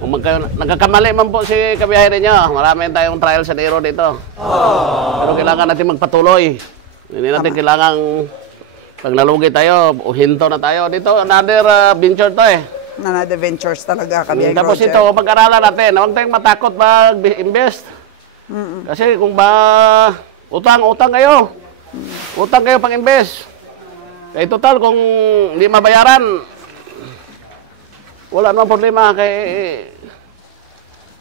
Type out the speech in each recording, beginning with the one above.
Kung nagkakamali man po si kabiyahe ninyo, marami tayong trial sa Nero dito. Pero kailangan natin magpatuloy. Hindi natin kailangan, pag nalugi tayo, uhinto na tayo. Dito, another venture to eh. Another ventures talaga, kabiyahe Roger. Tapos ito, pag-aralan natin, huwag tayong matakot mag-invest. Kasi kung ba, utang kayo. Utang kayo pang-invest. Kaya total, kung hindi mabayaran, wala naman problema kay...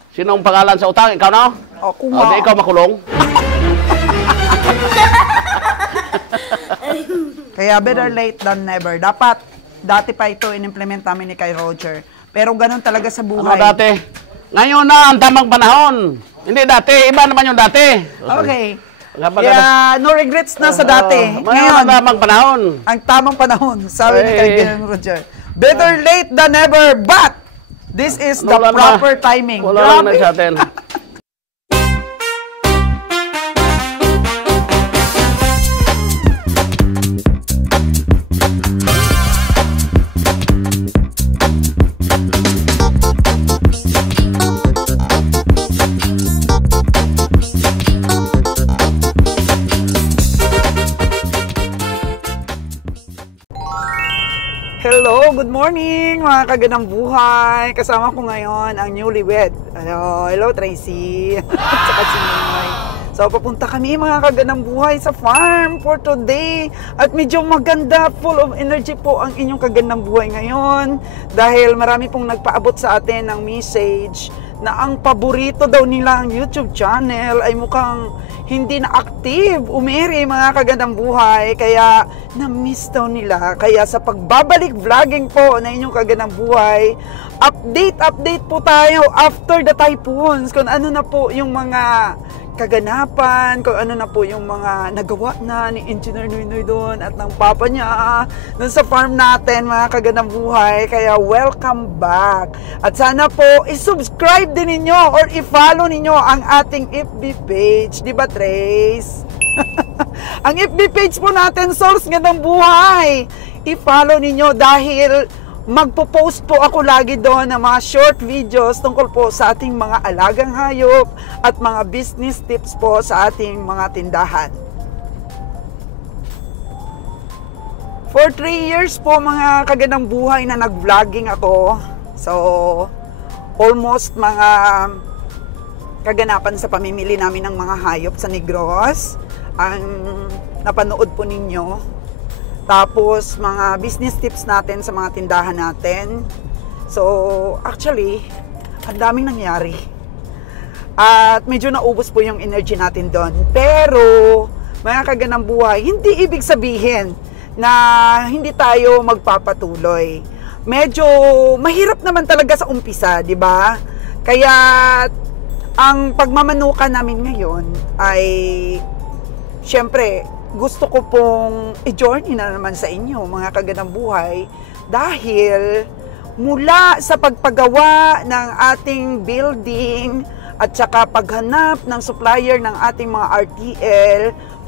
Sinong pangalan sa utang? Ikaw na? Ako nga. Di ikaw makulong? Kaya better late than never. Dati pa ito in-implement namin ni kay Roger. Pero ganun talaga sa buhay. Ano dati? Ngayon na ang tamang panahon. Hindi dati. Iba naman yung dati. Okay. Yeah, no regrets na sa dati. Ngayon ang tamang panahon. Ang tamang panahon. Sabi ni kay Roger. Better late than never, but this is the proper timing. Wala lang na sa atin. Hello, good morning mga kaganang buhay. Kasama ko ngayon ang newlywed. Hello Tracy. Tsaka si Noy. So papunta kami mga kaganang buhay sa farm for today. At medyo maganda, full of energy po ang inyong kaganang buhay ngayon. Dahil marami pong nagpaabot sa atin ng message na ang paborito daw nila ang YouTube channel ay mukhang hindi na active, umiri mga kagandang buhay, kaya na-miss daw nila. Kaya sa pagbabalik vlogging po na inyong kagandang buhay, update po tayo after the typhoons, kung ano na po yung mga kaganapan, kung ano na po yung mga nagawa na ni Engineer Noynoy doon at ng papa niya doon sa farm natin mga kagandang buhay. Kaya welcome back. At sana po i-subscribe din ninyo or i-follow ninyo ang ating FB page. Di ba Trace? Ang FB page po natin, Source Gandang Buhay. I-follow ninyo dahil magpo-post po ako lagi doon ng mga short videos tungkol po sa ating mga alagang hayop at mga business tips po sa ating mga tindahan. For 3 years po mga kagandang buhay na nag-vlogging ako. So, almost mga kaganapan sa pamimili namin ng mga hayop sa Negros ang napanood po ninyo. Tapos, mga business tips natin sa mga tindahan natin. So, actually, ang daming nangyari. At medyo naubos po yung energy natin doon. Pero, mga kaganang buhay, hindi ibig sabihin na hindi tayo magpapatuloy. Medyo mahirap naman talaga sa umpisa, di ba? Kaya, ang pagmamanukan namin ngayon ay, syempre, gusto ko pong i-journey na naman sa inyo, mga kaganang buhay, dahil mula sa pagpagawa ng ating building at saka paghanap ng supplier ng ating mga RTL,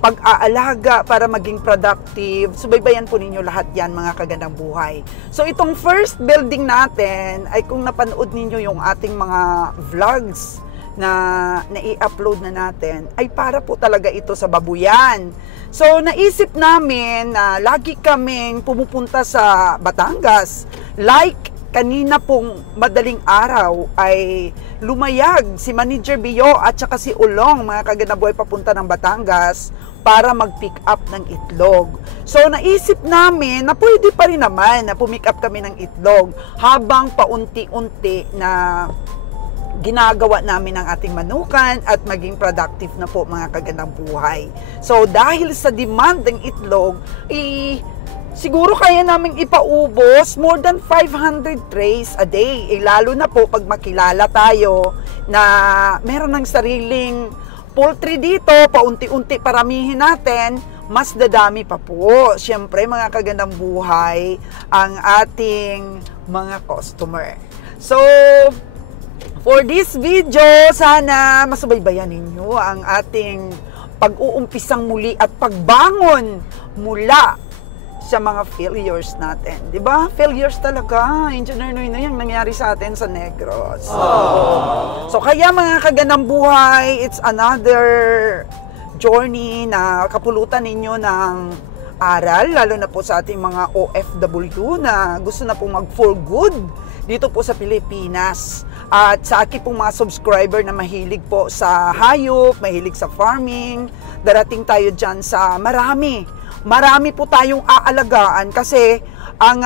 pag-aalaga para maging productive, subaybayan po ninyo lahat yan mga kagandang buhay. So itong first building natin ay kung napanood ninyo yung ating mga vlogs na i-upload na natin, ay para po talaga ito sa babuyan. So, naisip namin na lagi kaming pumupunta sa Batangas. Like, kanina pong madaling araw ay lumayag si Manager Bio at saka si Ulong, mga kaganaboy, papunta ng Batangas para mag-pick up ng itlog. So, naisip namin na pwede pa rin naman na pumick up kami ng itlog habang paunti-unti na ginagawa namin ang ating manukan at maging productive na po mga kagandang buhay. So dahil sa demand ng itlog, siguro kaya namin ipaubos more than 500 trays a day. Lalo na po pag makilala tayo na meron ng sariling poultry dito, paunti-unti paramihin natin, mas dadami pa po. Siyempre mga kagandang buhay ang ating mga customer. So, for this video, sana masubaybayan ninyo ang ating pag-uumpisang muli at pagbangon mula sa mga failures natin. Di ba? Failures talaga. Engineer Noynoy yung nangyari sa atin sa Negros. So kaya mga kaganang buhay, it's another journey na kapulutan ninyo ng aral, lalo na po sa ating mga OFW na gusto na pong mag-for good dito po sa Pilipinas. At sa akin pong mga subscriber na mahilig po sa hayop, mahilig sa farming, darating tayo dyan sa marami po tayong aalagaan kasi ang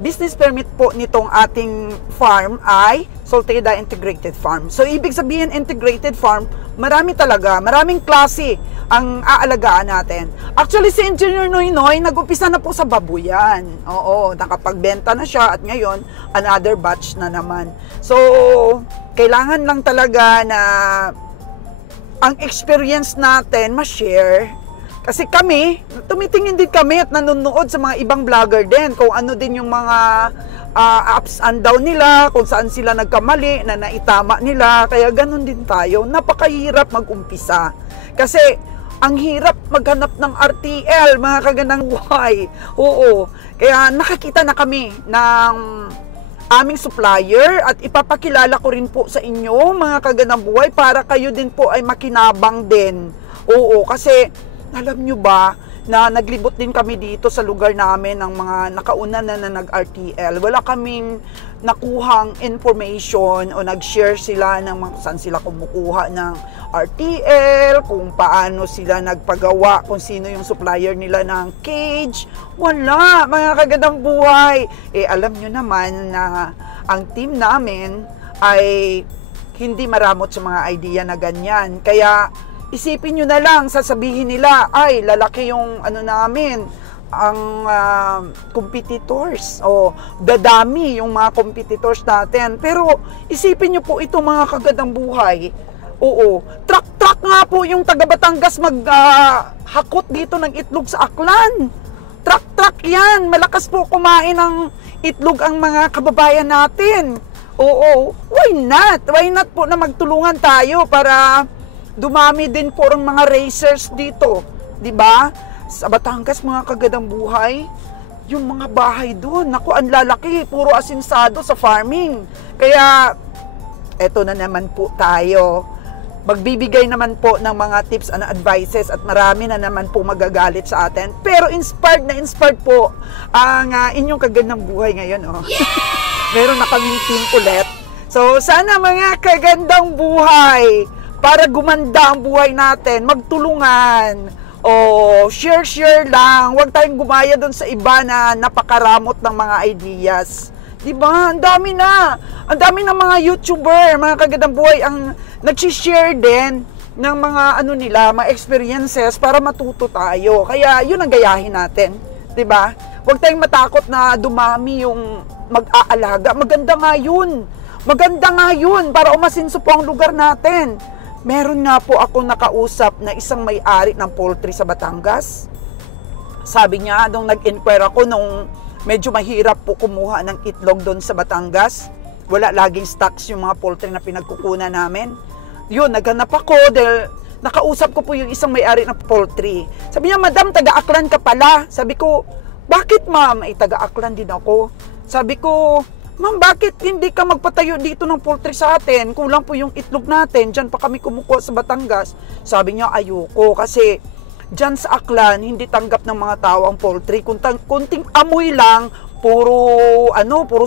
business permit po nitong ating farm ay Solteda Integrated Farm. So, ibig sabihin integrated farm, maraming klase ang aalagaan natin. Actually, si Engineer Noynoy, nag-umpisa na po sa babuyan. Oo, nakapagbenta na siya at ngayon, another batch na naman. So, kailangan lang talaga na ang experience natin ma-share. Kasi kami, tumitingin din kami at nanonood sa mga ibang vlogger din kung ano din yung mga ups and down nila, kung saan sila nagkamali, na naitama nila. Kaya ganun din tayo. Napakahirap mag-umpisa. Kasi ang hirap maghanap ng RTL, mga kaganang buhay. Oo. Kaya nakakita na kami ng aming supplier at ipapakilala ko rin po sa inyo, mga kaganang buhay, para kayo din po ay makinabang din. Oo, kasi alam nyo ba na naglibot din kami dito sa lugar namin ng mga nakauna na nag-RTL. Wala kaming nakuhang information o nag-share sila ng saan sila kumukuha ng RTL, kung paano sila nagpagawa, kung sino yung supplier nila ng cage. Wala, mga kagandang buhay. Alam nyo naman na ang team namin ay hindi maramot sa mga idea na ganyan. Kaya isipin nyo na lang, sasabihin nila, ay, lalaki yung ano namin, ang competitors, o dadami yung mga competitors natin. Pero isipin nyo po ito, mga kagandang buhay. Oo, truck nga po yung taga Batangas maghakot dito ng itlog sa Aklan. Truck yan, malakas po kumain ng itlog ang mga kababayan natin. Oo, why not? Why not po na magtulungan tayo para dumami din po ang mga racers dito, 'di ba? Sa Batangas, mga kagandang buhay, yung mga bahay doon, naku, ang lalaki, puro asinsado sa farming. Kaya eto na naman po tayo. Magbibigay naman po ng mga tips and advices at marami na naman po magagalit sa atin. Pero inspired po ang inyong kagandang buhay ngayon, oh. Meron na kaming team ulit. So sana mga kagandang buhay, para gumanda ang buhay natin, magtulungan. O share lang. Huwag tayong gumaya doon sa iba na napakaramot ng mga ideas. Diba? Ang dami na. Ang dami ng mga YouTuber, mga kagandang buhay, ang nagsishare din ng mga ano nila, mga experiences para matuto tayo. Kaya yun ang gayahin natin. Diba? Huwag tayong matakot na dumami yung mag-aalaga. Maganda nga yun. Maganda nga yun para umasinso po ang lugar natin. Meron nga po ako nakausap na isang may-ari ng poultry sa Batangas. Sabi niya, nung nag-inquire ako, nung medyo mahirap po kumuha ng itlog doon sa Batangas, wala laging stocks yung mga poultry na pinagkukunan namin. Yun, naghanap ako dahil nakausap ko po yung isang may-ari ng poultry. Sabi niya, Madam, taga-Aklan ka pala. Sabi ko, bakit ma'am? Taga-Aklan din ako. Sabi ko, ma'am, bakit hindi ka magpatayo dito ng poultry sa atin? Kulang po yung itlog natin. Diyan pa kami kumukuha sa Batangas. Sabi niya, ayoko. Kasi diyan sa Aklan, hindi tanggap ng mga tao ang poultry. Kunting amoy lang, puro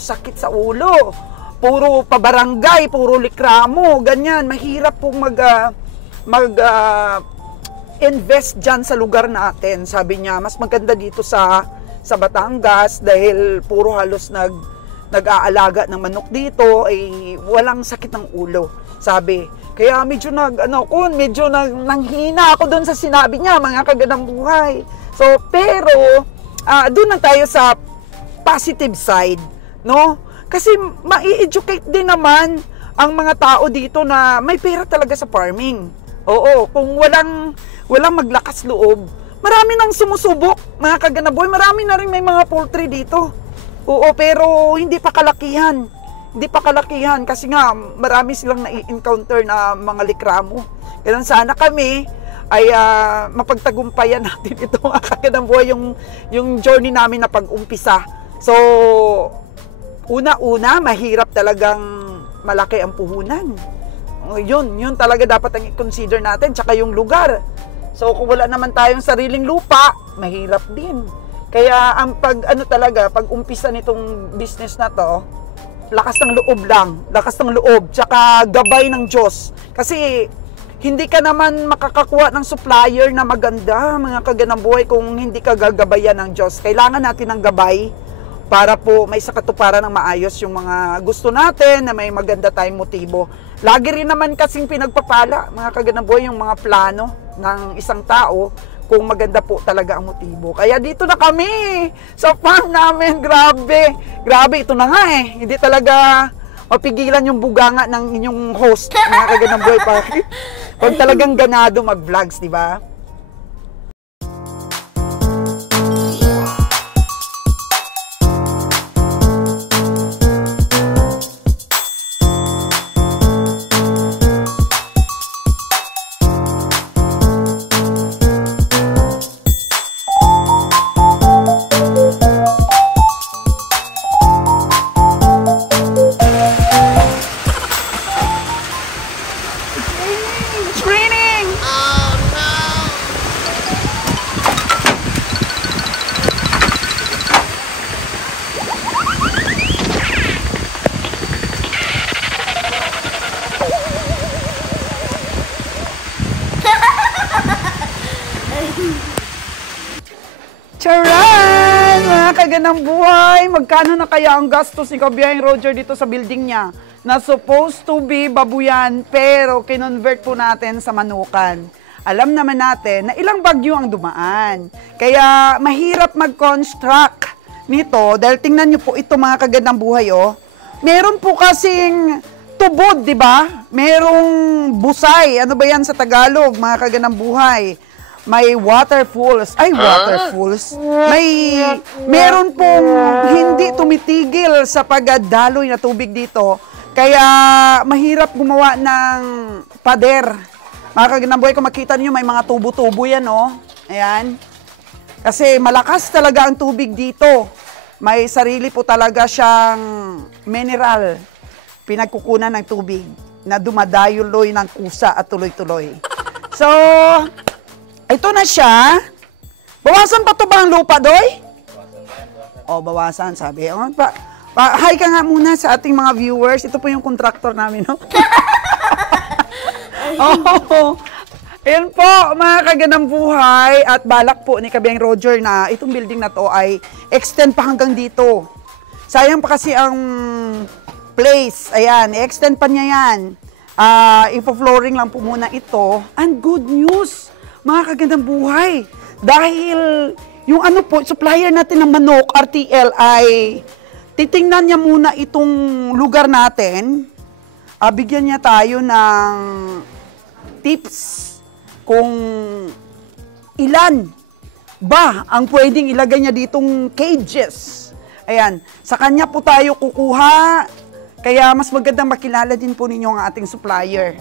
sakit sa ulo. Puro pabarangay, puro likramo. Ganyan, mahirap po invest diyan sa lugar natin. Sabi niya, mas maganda dito sa Batangas dahil puro halos nag-aalaga ng manok dito ay walang sakit ng ulo, sabi. Kaya medyo nanghina ako doon sa sinabi niya, mga kagandang buhay. So, pero doon na tayo sa positive side, no? Kasi mai-educate din naman ang mga tao dito na may pera talaga sa farming. Oo, kung walang maglakas loob, marami nang sumusubok, mga kagandang buhay. Marami na rin may mga poultry dito. Oo, pero hindi pa kalakihan. Hindi pa kalakihan kasi nga marami silang na-encounter na mga likramo. Kaya sana kami ay mapagtagumpayan natin ito mga kaganang buhay, yung journey namin na pag-umpisa. So, una-una, mahirap talagang malaki ang puhunan. Yun talaga dapat ang i-consider natin, tsaka yung lugar. So, kung wala naman tayong sariling lupa, mahirap din. Kaya ang pag-umpisa nitong business na to, lakas ng loob lang, lakas ng loob, tsaka gabay ng Diyos. Kasi hindi ka naman makakakuha ng supplier na maganda, mga kaganang buhay, kung hindi ka gagabayan ng Diyos. Kailangan natin ng gabay para po may sakatuparan ng maayos yung mga gusto natin, na may maganda tayong motibo. Lagi rin naman kasing pinagpapala, mga kaganang buhay, yung mga plano ng isang tao, kung maganda po talaga ang motibo. Kaya dito na kami sa farm namin. Grabe, ito na nga eh. Hindi talaga mapigilan yung buganga ng inyong host, mga kaganang buhay, pag talagang ganado mag-vlogs, di ba? Charan! Mga kaganang buhay, magkano na kaya ang gastos ni Kabiyahing Roger dito sa building niya? Na supposed to be babuyan, pero kinonvert po natin sa manukan. Alam naman natin na ilang bagyo ang dumaan. Kaya mahirap mag-construct nito, dahil tingnan niyo po ito mga kaganang buhay, oh. Meron po kasing tubod, di ba? Merong busay. Ano ba yan sa Tagalog, mga kaganang buhay? May waterfalls. Ay, waterfalls. Meron pong hindi tumitigil sa pagdaloy na tubig dito. Kaya mahirap gumawa ng pader. Mga kaganang buhay, kung makita niyo may mga tubo-tubo yan, oh. Ayan. Kasi malakas talaga ang tubig dito. May sarili po talaga siyang mineral. Pinagkukunan ng tubig na dumadayoloy ng kusa at tuloy-tuloy. So, ito na siya. Bawasan pa to ba ang lupa, Doy? O, bawasan, sabi. Hi ka nga muna sa ating mga viewers. Ito po yung contractor namin, no? Ayan po, mga kaganang buhay. At balak po ni Kabiyahing Roger na itong building na to ay extend pa hanggang dito. Sayang pa kasi ang place. Ayan, i-extend pa niya yan. Ipo-flooring lang po muna ito. And good news, mga kagandang buhay, dahil yung supplier natin ng manok, RTL, ay titingnan niya muna itong lugar natin. Bigyan niya tayo ng tips kung ilan ba ang pwedeng ilagay niya ditong cages. Ayan, sa kanya po tayo kukuha, kaya mas magandang makilala din po ninyo ang ating supplier.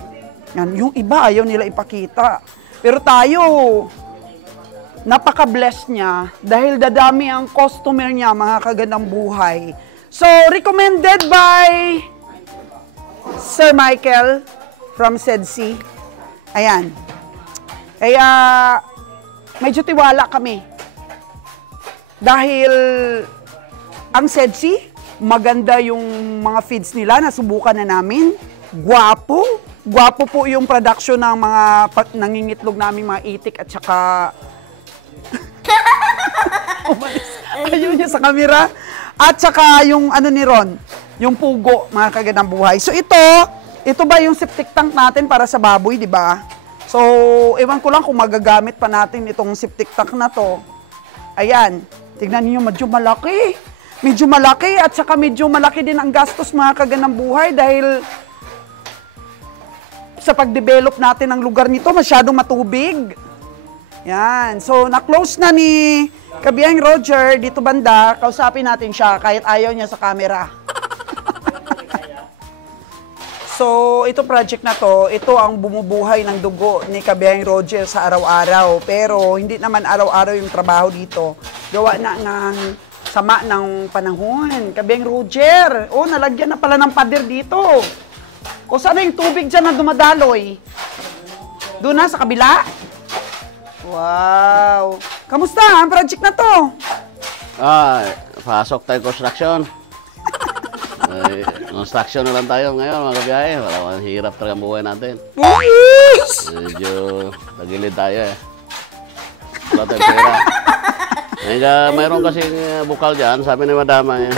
Yan, yung iba ayaw nila ipakita. Pero tayo, napaka-bless niya dahil dadami ang customer niya, mga kagandang buhay. So, recommended by Sir Michael from SEDC. Ayan. Kaya, medyo tiwala kami. Dahil, ang SEDC, maganda yung mga feeds nila, nasubukan na namin. Gwapo. Gwapo po yung production ng mga nangingitlog namin, mga itik at saka... Ayun niya sa camera. At saka yung ni Ron, yung pugo, mga kagandang buhay. So ito ba yung septic tank natin para sa baboy, di ba? So, ewan ko lang kung magagamit pa natin itong septic tank na to. Ayan, tignan niyo, medyo malaki. Medyo malaki at saka medyo malaki din ang gastos, mga kagandang buhay, dahil sa pag-develop natin ng lugar nito, masyadong matubig. Yan. So, na-close na ni Kabiyahing Roger dito banda. Kausapin natin siya kahit ayaw niya sa camera. So, So, ito project na to, ito ang bumubuhay ng dugo ni Kabihang Roger sa araw-araw. Pero, hindi naman araw-araw yung trabaho dito. Gawa na ng sama ng panahon. Kabihang Roger, oh, nalagyan na pala ng pader dito. O, saan na yung tubig dyan na dumadaloy? Doon na, sa kabila? Wow! Kamusta ang project na to? Pasok tayo construction. Construction na lang tayo ngayon, mga kabiyahe. Wala, hirap talaga ang buhay natin. Yes! Medyo tagilid tayo eh. Wala tayong pera. Mayroon kasing bukal dyan, sabi ni madama eh.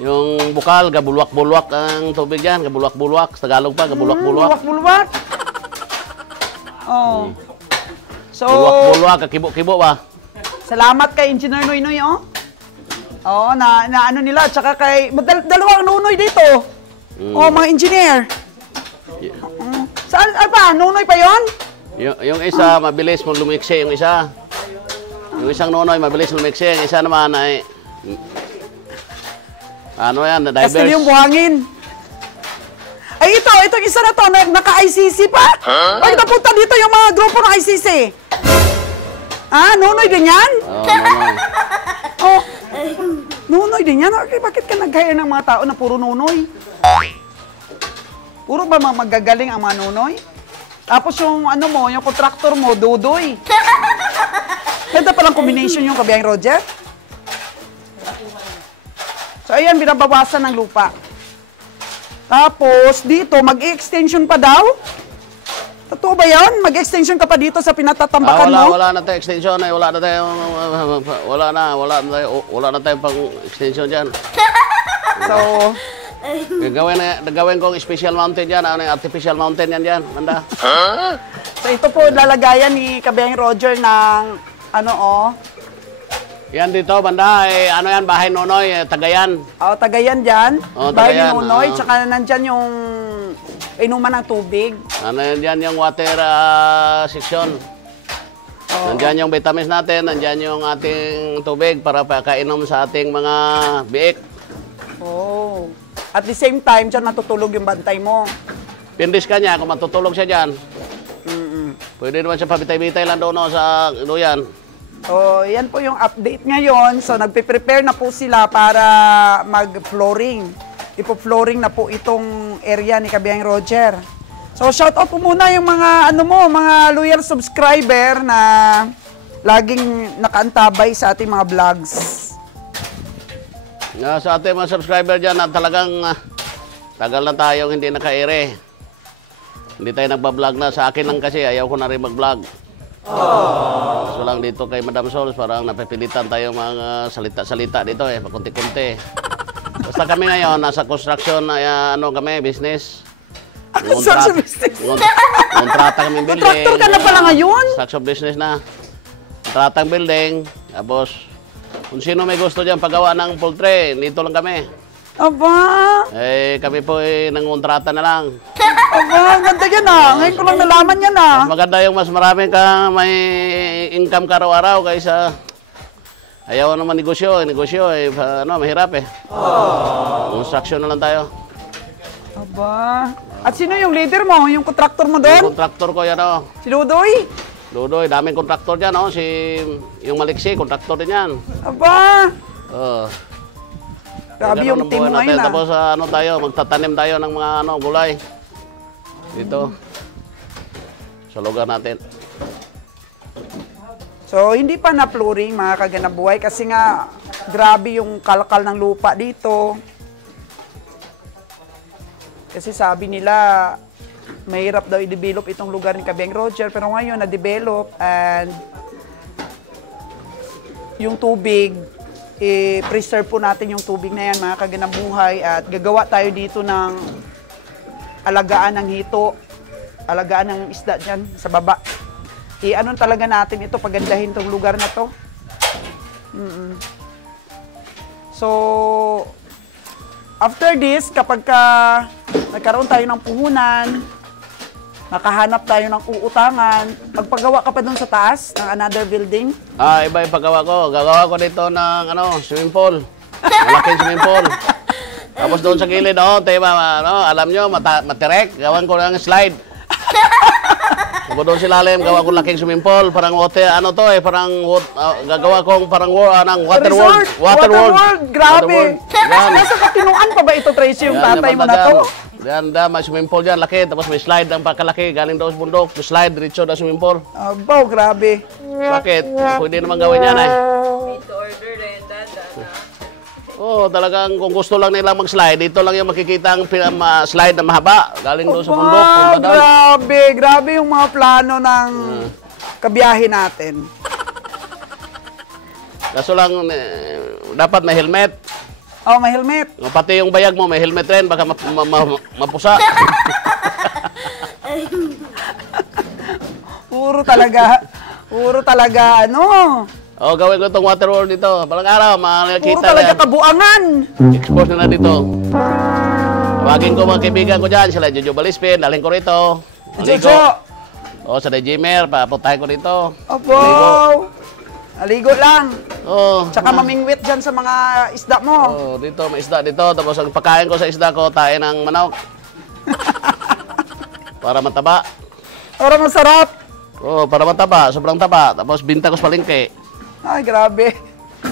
Yung bukal, gabulwak-bulwak ang tubig dyan. Gabulwak-bulwak. Sa Tagalog pa, gabulwak-bulwak. Bulwak-bulwak. Oh. So, Bulwak-bulwak, kakibo-kibo ba? salamat kay Engineer Noynoy, oh. Oo, na ano nila, tsaka kay, dalawang nunoy dito. Oh, mga engineer. Saan, pa, nunoy pa yon? Yung isa, mabilis mo lumiksi yung isa. Yung isang nunoy, mabilis lumiksi. Yung isa naman ay, ano yan, divers. Kastil yung buhangin. Ay, itong isa na to, naka-ICC pa. Pag napunta dito yung mga grupo ng ICC. Nunoy din yan? Oo, nunoy. Oh, nunoy din yan. Okay, bakit ka nag-hire ng mga tao na puro nunoy? Puro ba magagaling ang mga nunoy? Tapos yung ano mo, yung contractor mo, dudoy. Ganda palang combination yung Kabihang Roger. So ayan, binabawasan ng lupa. Tapos dito, mag-extension pa daw? Totoo ba yun? Mag-extension ka pa dito sa pinatatambakan mo? Wala na tayo extension eh. Wala na tayo pang extension dyan. So, Gagawin kong special mountain dyan. Ano yung artificial mountain yan dyan, Manda? so ito po lalagayan ni Kabihang Roger ng ano Yan dito, Banda. Ano yan, bahay Nonoy, Tagayan. Tagayan dyan. Oh, Bahay ni Tagayan, Nonoy, tsaka nandyan yung inuman ng tubig. Ano yan yung water section. Nandyan yung vitamins natin, nandyan yung ating tubig para pakainom sa ating mga biik. Oh. At the same time, dyan natutulog yung bantay mo. Pindis ka niya, kung matutulog siya dyan. Pwede naman siya pabitay-bitay lang doon sa duyan. So, yan po yung update ngayon. So, nagpe-prepare na po sila para mag-flooring. Ipo-flooring na po itong area ni Kabihang Roger. So, shout out po muna yung mga, mga loyal subscriber na laging nakaantabay sa ating mga vlogs. Sa ating mga subscriber dyan na talagang tagal na tayong hindi naka-ere. Hindi tayo nagbablog na. Sa akin lang kasi, ayaw ko na rin mag-vlog. So lang dito kay Madam Sols, parang napipilitan tayo mga salita-salita dito eh, pakunti-kunti. Basta kami ngayon, nasa construction, kami, business. Construction business? Kontrata kami building. Contractor ka na pala ngayon? Construction business na. Kontratang building. Tapos, kung sino may gusto dyan paggawa ng poultry, dito lang kami. Aba! Kami po nangontrata na lang. Aba, ganda yan Ngayon ko lang nalaman yan Mas maganda yung mas marami kang may income ka araw-araw kaysa ayaw naman negosyo, mahirap eh. Construction na lang tayo. Aba. At sino yung leader mo? Yung contractor mo doon? Yung contractor ko yan Si Ludoy? Ludoy, daming contractor dyan yung Maliksi, contractor din yan. Aba! Grabe Ganun yung ang team buhay mo ngayon natin. Tapos magtatanim tayo ng mga gulay. Dito. Sa lugar natin. So, hindi pa na-flooring mga kaganabuhay kasi nga grabe yung kalkal ng lupa dito. Kasi sabi nila, mahirap daw i-develop itong lugar ni Kabihang Roger. Pero ngayon, na-develop and yung tubig, i-preserve po natin yung tubig na yan, mga kaganabuhay. At gagawa tayo dito ng alagaan ng hito, alagaan ng isda dyan sa baba. Ano talaga natin ito, pagandahin tong lugar na to. So, after this, kapag nagkaroon tayo ng puhunan, nakahanap tayo ng uutangan, magpagawa ka pa doon sa taas ng another building? Iba yung paggawa ko. Gagawa ko dito ng swimming pool. Malaking swimming pool. Tapos doon sa gilid, alam nyo, matirek, gawan ko ng slide. Kung doon sa ilalim, gawa ko laking swimming pool, parang water, parang gagawa kong parang water world. Water world, grabe. Nasa katinuan pa ba ito, Tracy, yung tatay mo na to? Yan, may swimming pool dyan, laki. Tapos may slide ang pagkalaki, galing daw sa bundok. May slide, diretso na swimming pool. Abaw, grabe. Bakit? Pwede naman gawin yan eh. Made to order rin, dada. Oo, talagang kung gusto lang nila mag-slide, dito lang yung makikita ang slide na mahaba. Galing doon sa bundok. Grabe yung mga plano ng kabiyahe natin. Kaso lang, dapat may helmet. Oh, may helmet. Pati yung bayag mo, may helmet rin, baka mapusa. Puro talaga, Gawin ko itong water world dito. Palang araw, makakita Puro talaga kabuangan. Expose na dito. Tawagin ko mga kaibigan ko dyan, sila Jojo Balispin, daling ko rito. Jojo! Sa Dejimer, papuntahin ko rito. Opo! Aligo lang. Tsaka mamingwit dyan sa mga isda mo. Dito, may isda dito. Tapos ang pagkain ko sa isda ko, tayo ng manok. Para mataba. Para masarap. Para mataba. Sobrang taba. Tapos binta ko sa palengke. Ay, grabe.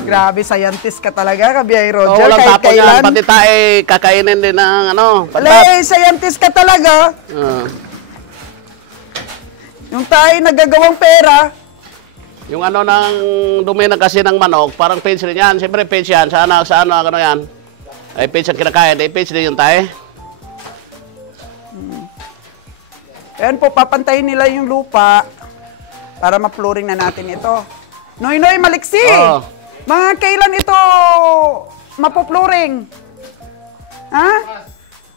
Grabe, scientist ka talaga, Kabiyay Roger. Walang tapon yan. Pati tayo kakainin din ng Wala, scientist ka talaga. Yung tayo nagagawang pera. Yung ng dumi na kasi ng manok, parang page rin yan. Siyempre page yan. Sa ano yan. Ay page ang kinakain. Ay page din yung tayo. Ayan po, papantayin nila yung lupa para ma-flooring na natin ito. Noy, maliksi! Mga kailan ito mapo-flooring? Ha?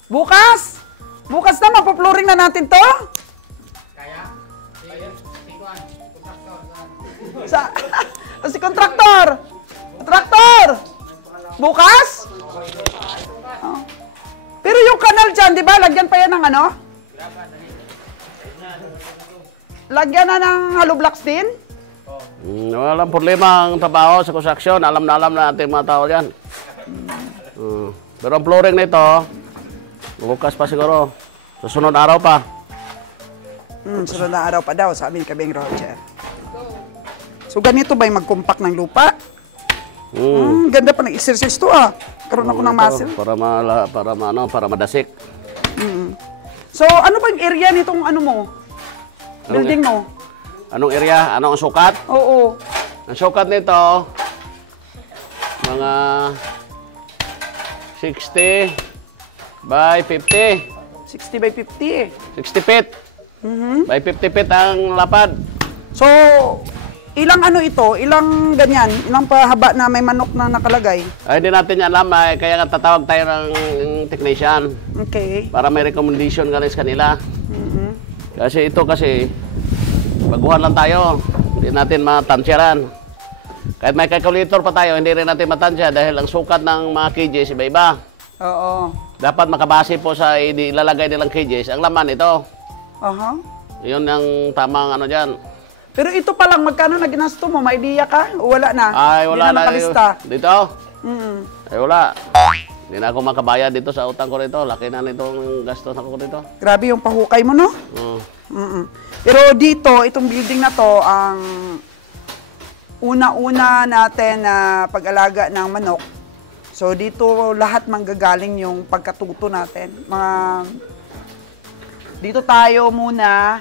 Bukas? Bukas na mapo-flooring na natin to? Si kontraktor! Bukas? Pero yung kanal dyan, di ba? Lagyan pa yan ng ano? Lagyan na ng hollow blocks din? Walang problema ang trabaho sa construction. Alam na natin mga tao dyan. Pero ang flooring na ito, bukas pa siguro. Sa sunod araw pa. Sunod na araw pa daw, sabi ni Kabeng Roger. So ganito ba yung mag-compact ng lupa? Ganda pa ng exercise to Karoon ako ng muscle. Para madasik. So ano ba yung area nitong building mo? Anong area? Anong ang sukat? Oo. Ang sukat nito, mga 60 by 50. 60 by 50 60 feet. By 50 feet ang lapad. So, ilang ito? Ilang ganyan? Ilang pahaba na may manok na nakalagay? Ay, hindi natin alam. Kaya nga tatawag tayo ng technician. Okay. Para may recommendation ka sa kanila. Kasi ito baguhan lang tayo. Hindi natin matansyaran. Kahit may calculator pa tayo, hindi rin natin matansya dahil ang sukat ng mga kgs iba-iba. Oo. Dapat makabase po sa ilalagay nilang kgs ang laman ito. Yun ang tamang dyan. Pero ito pa lang, magkano na ginasto mo? May idea ka? O wala na? Ay, wala na. Dito? Ay, wala. Hindi na ako makabayad dito sa utang ko rito. Laki na nitong gastos ako dito. Grabe yung pahukay mo, no? Pero dito, itong building na to, ang una-una natin na pag-alaga ng manok. So dito lahat manggagaling yung pagkatuto natin. Dito tayo muna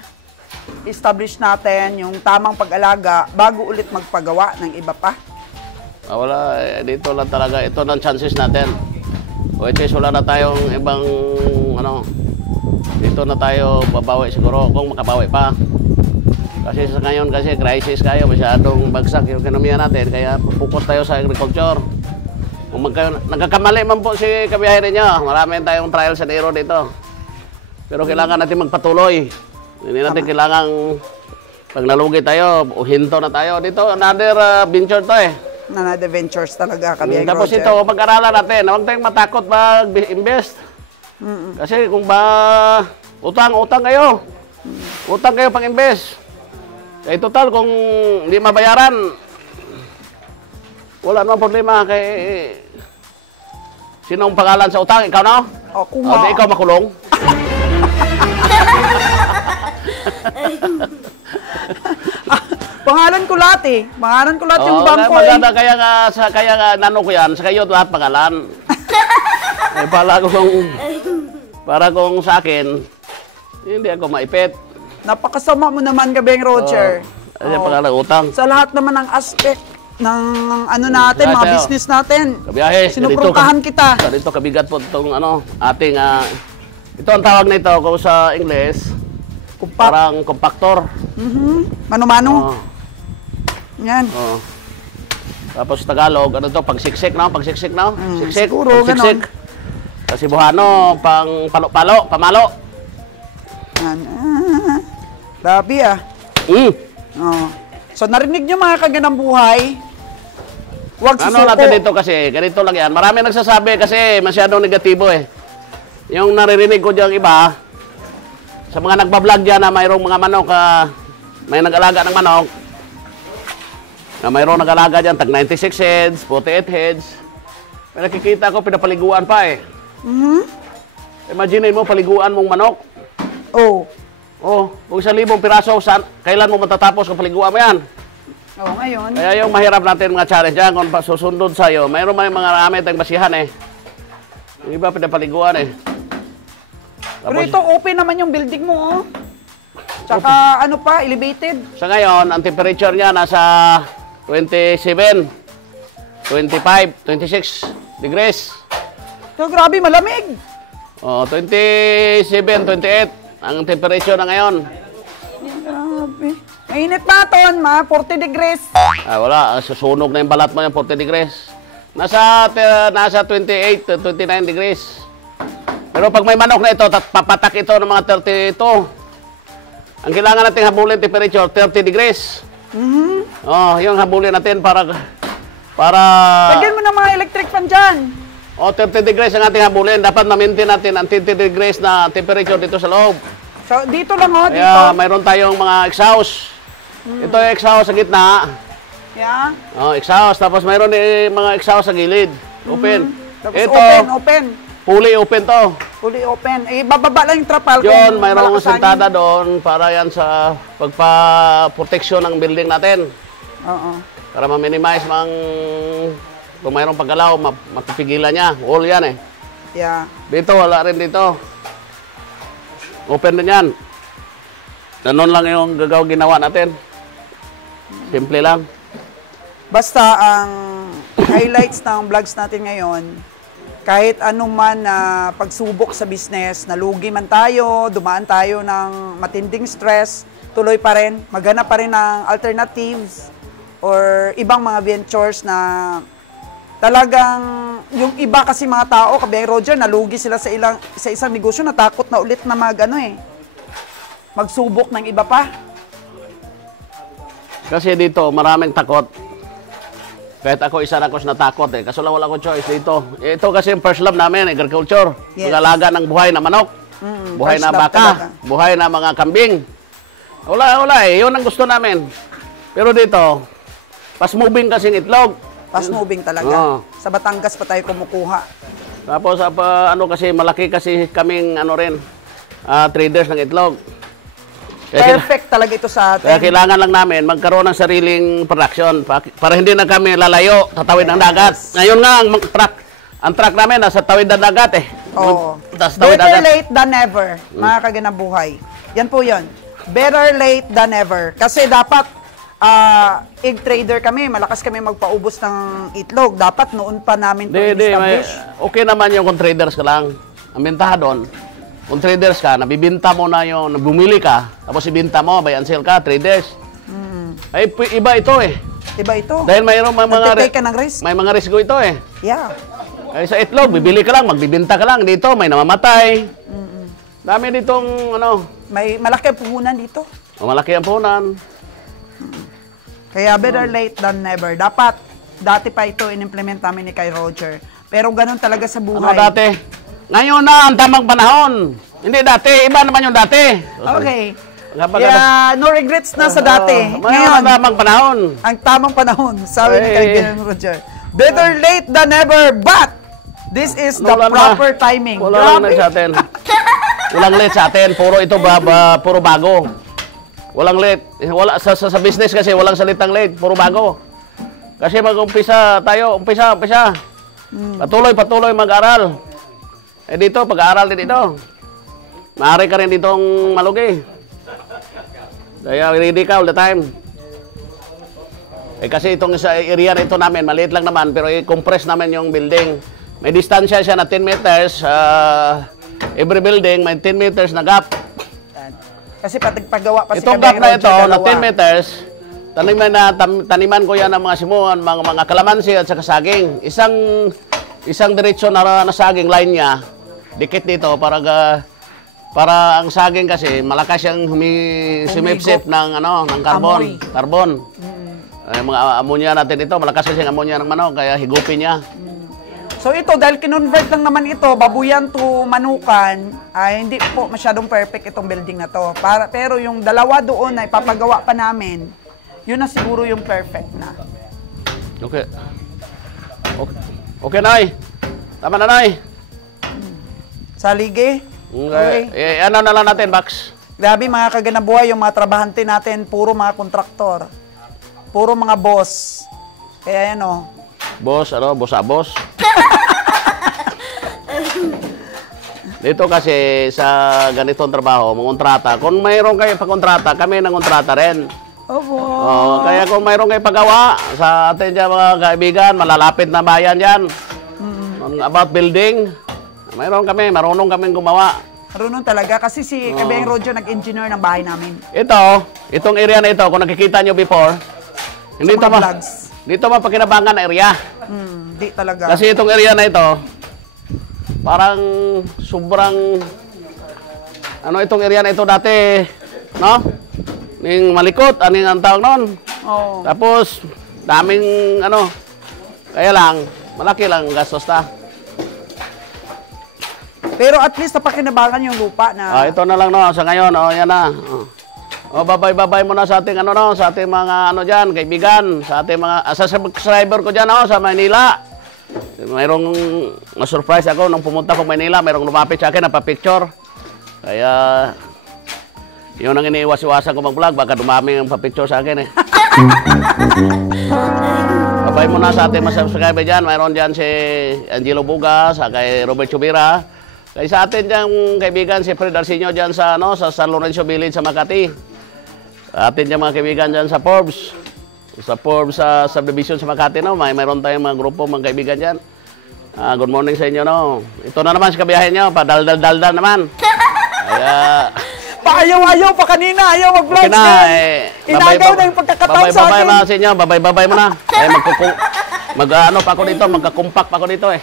establish natin yung tamang pag-alaga bago ulit magpagawa ng iba pa. Wala, dito lang talaga. Ito ng chances natin. Which is wala na tayong ibang dito na tayo babawi siguro kung makabawi pa. Kasi sa ngayon crisis kayo, masyadong bagsak yung ekonomiya natin, kaya focus tayo sa agriculture. Kung nagkakamali man po si kabiyahe niyo, marami tayong trial and error dito. Pero kailangan natin magpatuloy. Hindi natin kailangan pag nalugi tayo, hinto na tayo. Dito, another venture to Another ventures talaga, Kabiyay Tapos Roger. ito, pag-aralan natin, huwag tayong matakot mag-invest. Kasi kung ba utang kayo. Utang kayo pang-invest. Kaya total, kung hindi mabayaran, wala namang problema. Sinong pangalan sa utang? Ikaw na? O, O, di ikaw makulong. Pangalan ko lahat eh. Pangalan ko lahat yung bangko eh. Maganda, kaya nga nano ko yan, sa kayo lahat pangalan. Eh, para kung sa akin, hindi ako maipit. Napakasama mo naman, Gabeng Roger. Ay, pangalan utang. Sa lahat naman ng aspect ng ano natin, mga business natin. Kabiyahe. Sinupruntahan kita. Dito kabigat po itong ating, ito ang tawag na ito kung sa English, parang compactor. Mano-mano. Yan. Oh. Tapos Tagalog, ano to, pagsiksik, no? Pagsiksik, no? Siksik, siguro, pagsiksik. ganon. Kasi Cebuano, pang palo-palo, pamalo. Yan. Grabe ah. Oh. So narinig nyo mga kaganang buhay, huwag susuko. Ano natin dito kasi, ganito lang yan. Marami nagsasabi kasi masyadong negatibo eh. Yung naririnig ko diyang iba, sa mga nagbablog dyan na mayroong mga manok, may nag-alaga ng manok, na mayroong nag-alaga dyan, tag 96 heads, 48 heads. May nakikita ko, pinapaliguan pa eh. Imagine mo, paliguan mong manok. Oh. Oh, kung 1,000 piraso, kailan mo matatapos kung paliguan mo yan? Oh, ngayon. Kaya yung mahirap natin mga challenge yan, kung susundod sa'yo, mayroon mga rami tayong basihan eh. Yung iba pinapaliguan eh. Pero ito, open naman yung building mo, oh. Tsaka, ano pa, elevated. Sa ngayon, ang temperature niya nasa 27, 25, 26 degrees. So, grabe, malamig. Oh, 27, 28 ang temperature na ngayon. Grabe. Mainit pa, Ton, 40 degrees. Wala, susunog na yung balat mo yung 40 degrees. Nasa 28 to 29 degrees. Pero pag may manok na ito, papatak ito ng mga 32. Ang kailangan natin habulin temperature, 30 degrees. Oh, yung habulin natin para Lagyan mo ng mga electric fan dyan. 30 degrees ang ating habulin. Dapat ma-maintain natin ang 30 degrees na temperature dito sa loob. So, dito lang, oh, dito. Kaya mayroon tayong mga exhaust. Ito yung exhaust sa gitna. Yeah. Exhaust. Tapos mayroon din mga exhaust sa gilid. Open. Tapos Ito, open. fully open to. Fully open. Bababa lang yung trapal. Yun, mayroong sentada doon para yan sa pagpa-protection ng building natin. Oo. Para ma-minimize kung mayroong paggalaw, mapipigilan niya. All yan eh. Yeah. Dito, wala rin dito. Open din yan. Ganun lang yung ginawa natin. Simple lang. Basta ang highlights ng vlogs natin ngayon, kahit anuman na pagsubok sa business, nalugi man tayo, dumaan tayo ng matinding stress, tuloy pa rin, maghanap pa rin ng alternatives or ibang mga ventures na talagang yung iba kasi mga tao, Kabeng Roger, nalugi sila sa isang negosyo, natakot na ulit na magsubok ng iba pa. Kasi dito, maraming takot. Kahit ako isa na ako natakot eh. Kaso lang wala ko choice dito. Ito kasi yung first love namin, agriculture. Yes. Mag-alaga ng buhay na manok. Buhay na baka. Talaga. Buhay na mga kambing. Wala eh. Yun ang gusto namin. Pero dito, fast moving kasing itlog. Fast moving talaga. Oo. Sa Batangas pa tayo kumukuha. Tapos kasi malaki kasi kaming traders ng itlog. Perfect talaga ito sa Kaya atin. kailangan lang namin magkaroon ng sariling production para hindi na kami lalayo, tatawid ng dagat. Ngayon nga, ang truck namin nasa tawid ng dagat eh. Oo. Tawid Better dagat. late than never, mga kaganabuhay. Yan po yun. Better late than never. Kasi dapat, egg trader kami, malakas kami magpaubos ng itlog. Dapat noon pa namin ito establish. Okay naman yung kung traders ka lang. Ang bentaha doon, kung traders ka, nabibinta mo na yung, bumili ka, tapos ibinta mo, buy and sell ka, traders. Ay, iba ito eh. Iba ito. Dahil mayroong Nagtitake ka ng risk. may mga risiko ito eh. Yeah. Ay, sa itlog, bibili ka lang, magbibinta ka lang. Dito, may namamatay. Dami ditong, May malaki ang puhunan dito. malaki ang punan. Kaya better late than never. Dati pa ito in-implement namin ni Kay Roger. Pero ganun talaga sa buhay. Dati? Ngayon na ang tamang panahon. Hindi dati, iba naman yung dati. Okay. Yeah, no regrets na sa dati. Ngayon ang tamang panahon. Ang tamang panahon, sabi ni Kay Roger. Better late than never, but This is Ano, the wala na. proper timing. Wala lang Grabe. late sa atin. Walang late sa atin. Puro ito puro bago. Walang late. Wala, sa business kasi walang salitang late. Puro bago. Kasi mag-umpisa tayo. Umpisa. Patuloy mag-aral. Dito, pag-aaral din dito. Maaari ka rin ditong malugi. Kaya ready ka all the time. Kasi itong sa area na ito namin, maliit lang naman, pero i-compress namin yung building. May distansya siya na 10 meters. Every building, may 10 meters na gap. Kasi paggawa pa si Itong gap na ito, na 10 meters, taniman ko yan ng mga simuan, mga kalamansi at saka saging. Isang diretsyo na saging line niya, dikit dito para ang saging kasi malakas siyang sumipsip ng Amoy. carbon. Mga ammonia natin ito, malakas kasi ang ammonia ng manok, kaya higupin niya. So ito, dahil kinonvert lang naman ito, babuyan to manukan, ay hindi po masyadong perfect itong building na to. Pero yung dalawa doon ay papagawa pa namin, yun na siguro yung perfect na. Okay. Okay, Nay. Tama na, Nay. Salige? Okay. Ano na lang natin, Bax? Grabe mga kaganabuhay, yung mga trabahante natin, puro mga kontraktor. Puro mga boss. Kaya yan o. Boss, boss. Dito kasi sa ganitong trabaho, mangontrata. Kung mayroon kayo pagkontrata, kami nangontrata rin. Opo. Kaya kung mayroon kayo paggawa sa atin dyan mga kaibigan, malalapit na bayan yan. About building, marunong kami gumawa. Marunong talaga kasi si Kabeng Rojo nag-engineer ng bahay namin. Itong area na ito, kung nakikita nyo before, hindi Sa mga ito vlogs. dito mapakinabangan area. Di talaga. Kasi itong area na ito, parang sobrang, itong area na ito dati, no? Ning malikot, aning ang tawag noon. Oo. Tapos, daming, kaya lang, malaki lang gastos ta. Pero at least napakinabangan yung lupa na... Ito na lang, no, sa ngayon, yan na. Babay muna sa ating, sa ating mga, dyan, kaibigan, sa ating mga, sa subscriber ko dyan, sa Manila. Mayroong na-surprise ako nung pumunta ko Manila, mayroong lumapit sa akin, napapicture. Kaya, yun ang iniiwas-iwasan ko mag-vlog, baka dumami ang papicture sa akin eh. Babay muna sa ating mga subscriber dyan, mayroon dyan si Angelo Bugas, kay Robert Chubira. Kaya sa atin dyan, kaibigan, si Fred Arsenio dyan sa San Lorenzo Village sa Makati. Atin dyan mga kaibigan dyan sa Forbes. Sa Forbes subdivision sa Makati, mayroon tayong mga grupo, mga kaibigan dyan. Good morning sa inyo, Ito na naman sa kabiyahin nyo, padaldal-daldal naman. Kaya... Ayaw pa kanina, ayaw mag-vlogs. Okay na, Inagaw na yung pagkakataon sa akin. Babay sa inyo, babay mo na. Pa ako dito, magkakumpak pa ako dito eh.